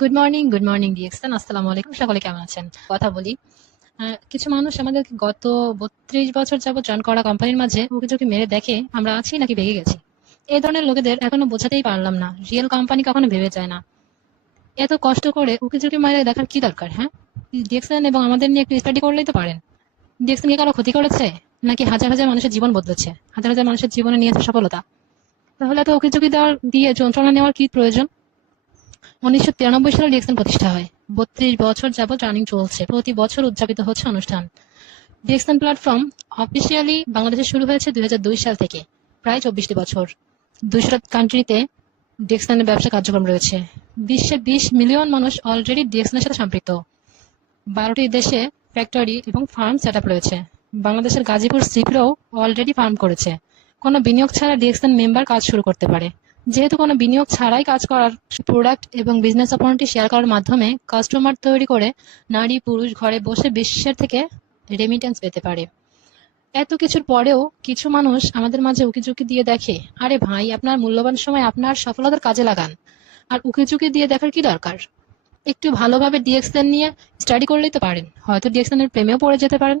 Good morning DXN. আসসালামু আলাইকুম। সকলে কেমন আছেন? কথা বলি। কিছু মানুষ আমাদেরকে গত ৩২ বছর যাবত রান করা কোম্পানির মাঝে উকিঝুঁকি মেরে দেখে আমরা আছি নাকি ভেগে গেছি। এই ধরনের লোকেদের এখনো বোঝাতেই পারলাম না, রিয়েল কোম্পানি কখনো ভেবে যায় না। এত কষ্ট করে উকিঝুঁকি মেরে দেখার কি দরকার? হ্যাঁ, ডিএক্সন এবং আমাদের নিয়ে একটু স্টাডি করলেই তো পারেন। ডিএক্সন কি কারো ক্ষতি করেছে, নাকি হাজার হাজার মানুষের জীবন বদলেছে, হাজার হাজার মানুষের জীবনে নিয়েছে সফলতা? তাহলে তো উকিঝুঁকি দেওয়ার দিয়ে যন্ত্রণা নেওয়ার কি প্রয়োজন? ১৯৯৩ সালে ডিএক্সন প্রতিষ্ঠা হয়। ৩২ বছর যাবৎ রানিং চলছে, প্রতি বছর উদযাপিত হচ্ছে অনুষ্ঠান। ডিএক্সন প্ল্যাটফর্ম অফিসিয়ালি বাংলাদেশে শুরু হয়েছে ২০০২ সাল থেকে, প্রায় ২৪টি বছর। ২০০ কান্ট্রিতে ডিএক্সনের ব্যবসা কার্যক্রম রয়েছে। বিশ্বে ২০ মিলিয়ন মানুষ অলরেডি ডিএক্সনের সাথে সম্পৃক্ত। ১২টি দেশে ফ্যাক্টরি এবং ফার্ম সেট আপ রয়েছে। বাংলাদেশের গাজীপুর সিপ্রো অলরেডি ফার্ম করেছে। কোনো বিনিয়োগ ছাড়া ডিএক্সএন মেম্বার কাজ শুরু করতে পারে। যেহেতু কোনো বিনিয়োগ ছাড়াই কাজ করার, প্রোডাক্ট এবং বিজনেস অপরচুনিটি শেয়ার করার মাধ্যমে কাস্টমার তৈরি করে নারী পুরুষ ঘরে বসে বিশ্বের থেকে রেমিটেন্স পেতে পারে। এত কিছুর পরেও কিছু মানুষ আমাদের মাঝে উকিঝুঁকি দিয়ে দেখে, আরে ভাই, আপনার মূল্যবান সময় আপনার সফলতার কাজে লাগান। আর উকিঝুঁকি দিয়ে দেখার কি দরকার? একটু ভালোভাবে ডিএক্সএন নিয়ে স্টাডি করলেই তো পারেন, হয়তো ডিএক্সএন এর প্রেমেও পড়ে যেতে পারেন।